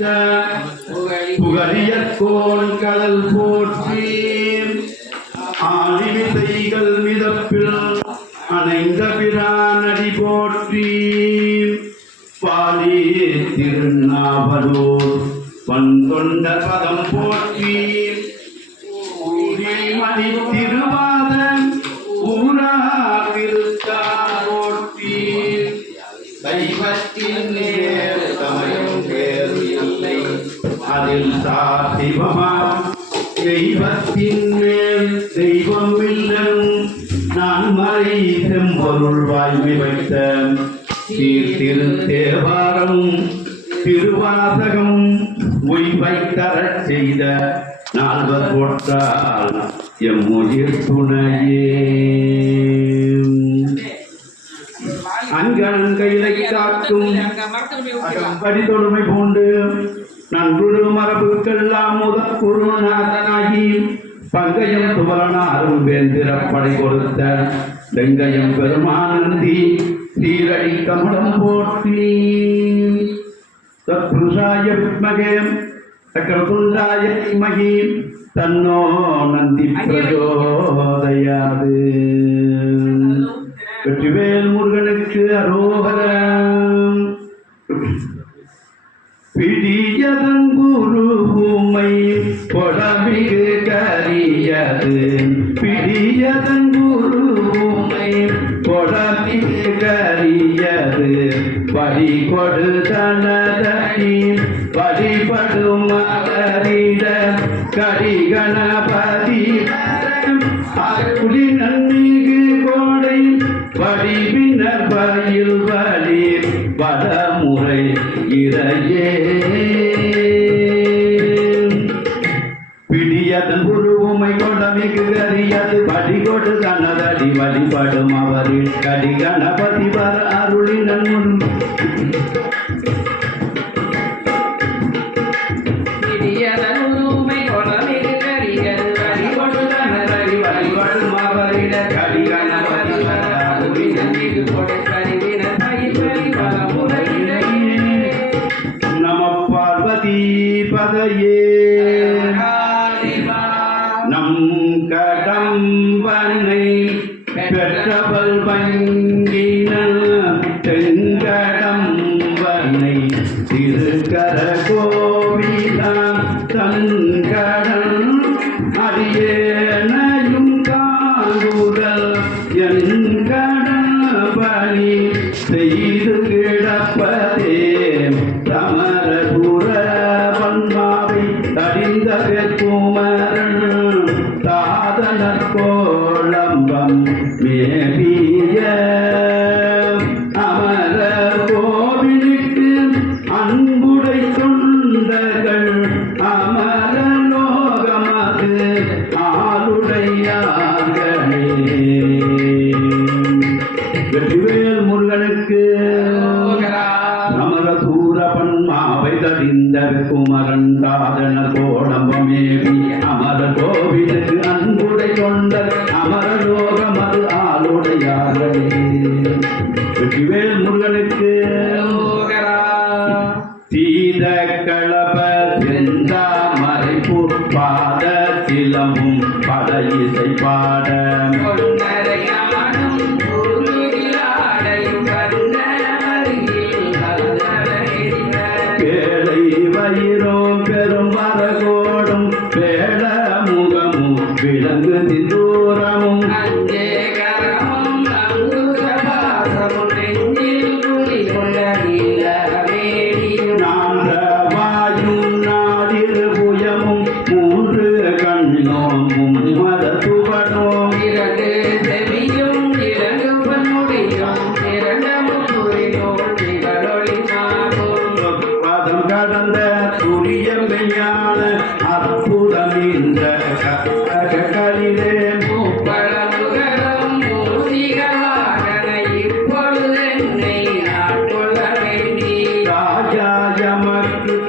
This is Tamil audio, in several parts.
வைத்த புகழிய கோல் கடல் போற்றி. ஆதிவிதைகள் மிதப்பில் அணைந்த பிரானடி போற்றி. பாலி திருநாவலூர் பண்கொண்ட பதம் போற்றி. ஊரில் மணி திருவாதம் அதில் சாத்திவமா தெய்வத்தின் மேல் தெய்வம் இல்லன் நான் மறை செம்பொருள் வாய்மை வைத்த சீர்திரு தேவாரம் திருவாசகம் உய்வை செய்த நால்வர் போற்றால் எம் உயிர் துணையே. அங்கன் கையிலை காக்கும். அகம்படி தொழுமை பூண்டு. நன்றுரு மரபுக்கெல்லாம் முதற் குருநாதனாகி பங்கயம் துவலனாரும் வேந்திரப்படை கொடுத்த வெங்கையம் பெருமானந்தி சீரடி கமலம் போற்றி. தத்புருஷாய வித்மகே சக்கரதுண்டாய மகி தன்னோ நந்தி பிரஜோதயாது. வெற்றிவேல் முருகனுக்கு அரோகரம். பிடியதன் குரு பூமை கரியது. பிடியதன் குரு பூமை கொடமிகு கரியது. வழி கொடுதனதனி வழிபடும் மகரிட கரிகணபதி அருளி நன்மிகு கோடை வடிவினர் பயில் வழி வடமுறை இறையே மிகு கொடமிகு அறியது படிகொடு தனதடி வழிபடும் அவரில். கடி கணபதி வர அருளின் நன்முன் And.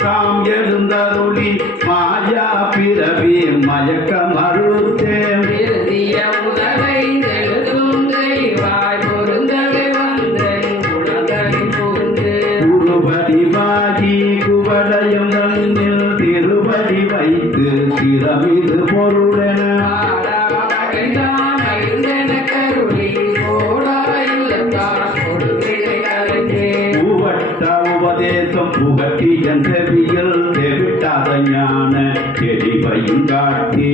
தாம் எழுந்தருளி மாயா பிறவி மயக்கம் புகட்டி என்ற வியல் தெவிட்டாத ஞான எதிபையும் காட்டி.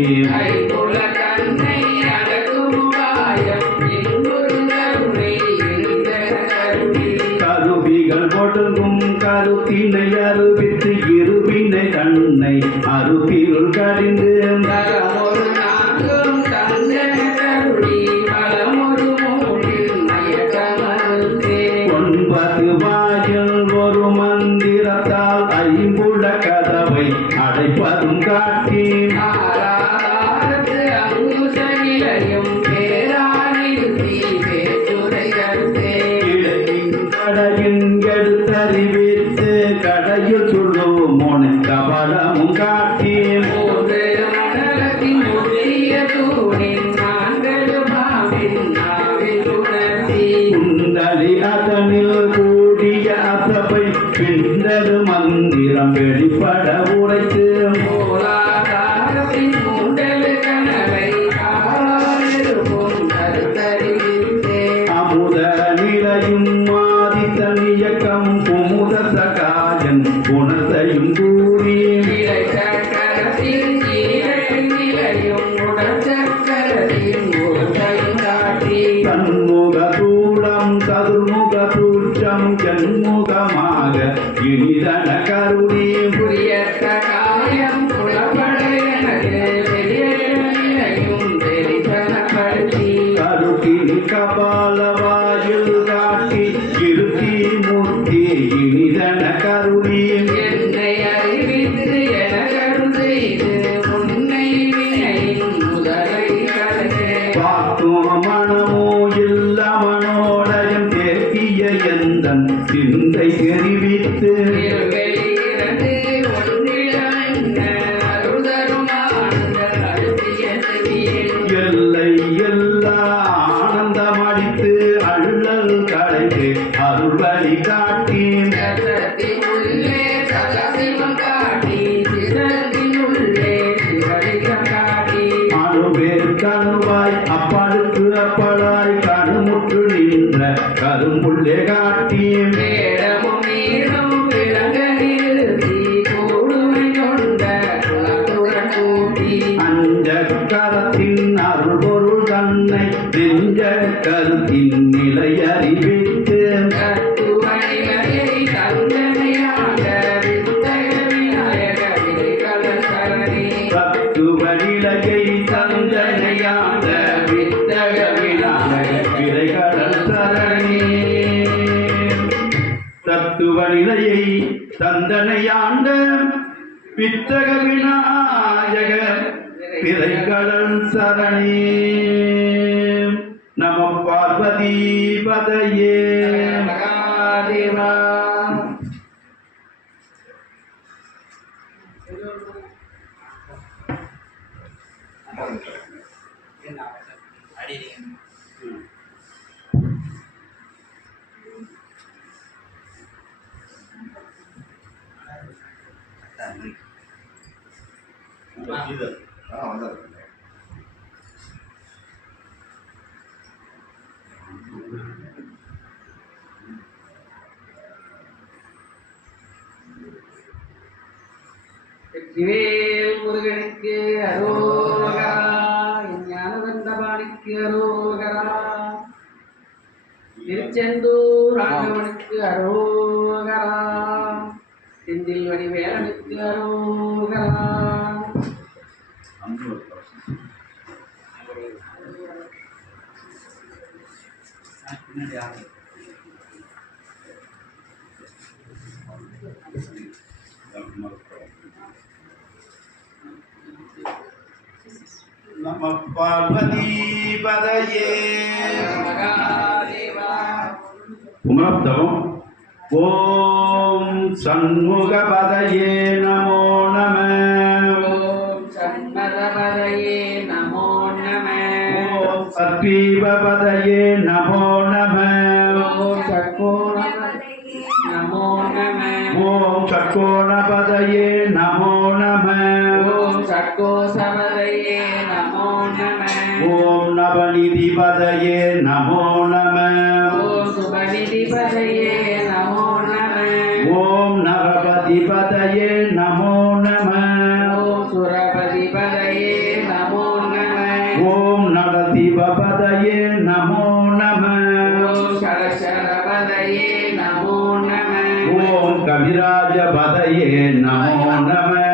ఉన్నది అతని కూడియ అతపై పిందరు మందిరం వెడిపడవ வித்தக விநாயகர் பிறைகளன் சரணே. நம பார்வதி பதையே அடி ஆ வந்தார் வெற்றிவேல் முருகனுக்கு அரோகரா ஞானவந்தபாணிக்கு அரோகரா. திருச்செந்தூர் ஆண்டவனுக்கு அரோகரா. செந்தில் வடிவேலனுக்கு அரோகரா. पार्वती पदये पुनर्धवम् ॐ सन्मुखपदये नमो नमः। सन्मतपदये नमो नमः। ॐ सद्वीपपदये नमो नमः। ॐ चकोणपदये नमो सुबनिधिपदये नमो नमः ॐ सुबनिधिपदये नमो नमः ॐ नवपतिपदये नमो नमः ॐ सुरपतिपदये नमो नमः ॐ नरदिवपदये नमो नमः ॐ शरशरपदये नमो नमः ॐ कविराजपदये नमो नमः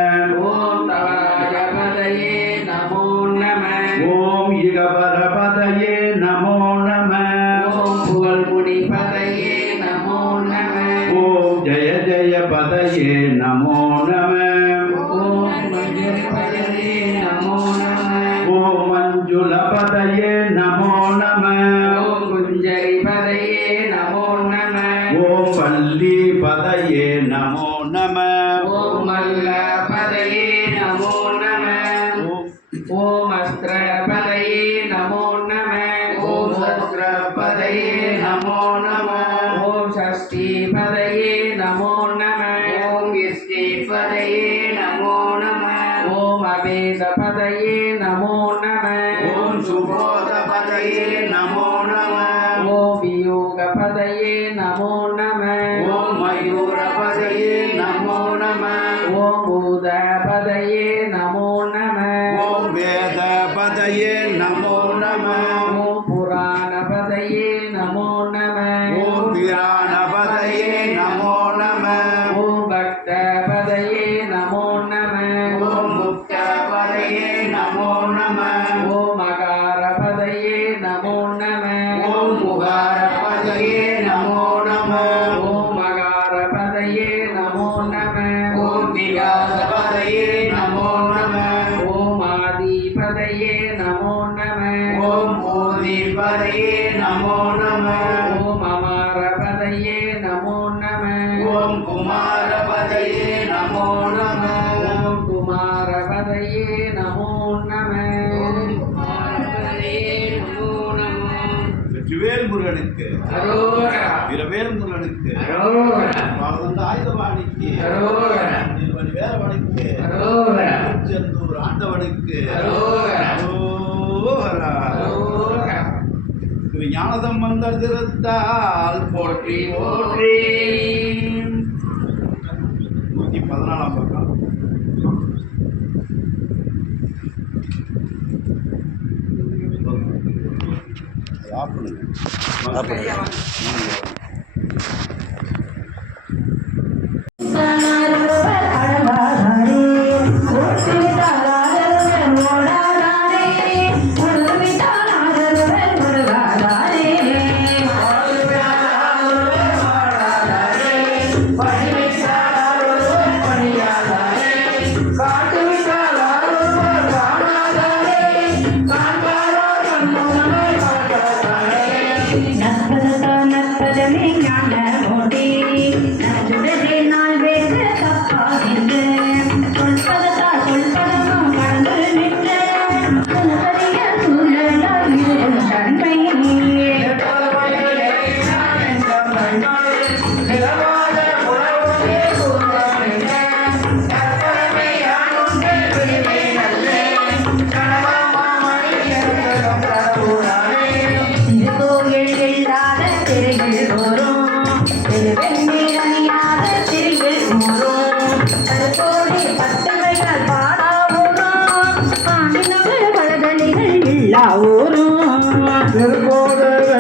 குஞ்சுலபதையே நமோ நம. ஓம் குஞ்சரி பதையே நமோ நம. ஓம் பள்ளி பதையே நமோ நம. ஓம் மல்ல பதையே நமோ நம. ஓம் சுபோத பதையே நமோ நம. ஓம் வியோக பதையே நமோ நம. ஓம் மயூர பதையே நமோ நம. ஓம் பூத பதையே நம ஓம் குமாரவதையே நமோ நம வெற்றிவேல் முருகனுக்கு இரவேல் முருகனுக்கு ஆயுதவாணிக்கு வேலவனுக்கு செந்தூர் ஆண்டவனுக்கு ஞானதம் வந்த திருத்தால் போற்றி போற்றி. பதினாலாம் பக்கம். ஆஃப் பண்ணுங்க.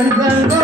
Thank you.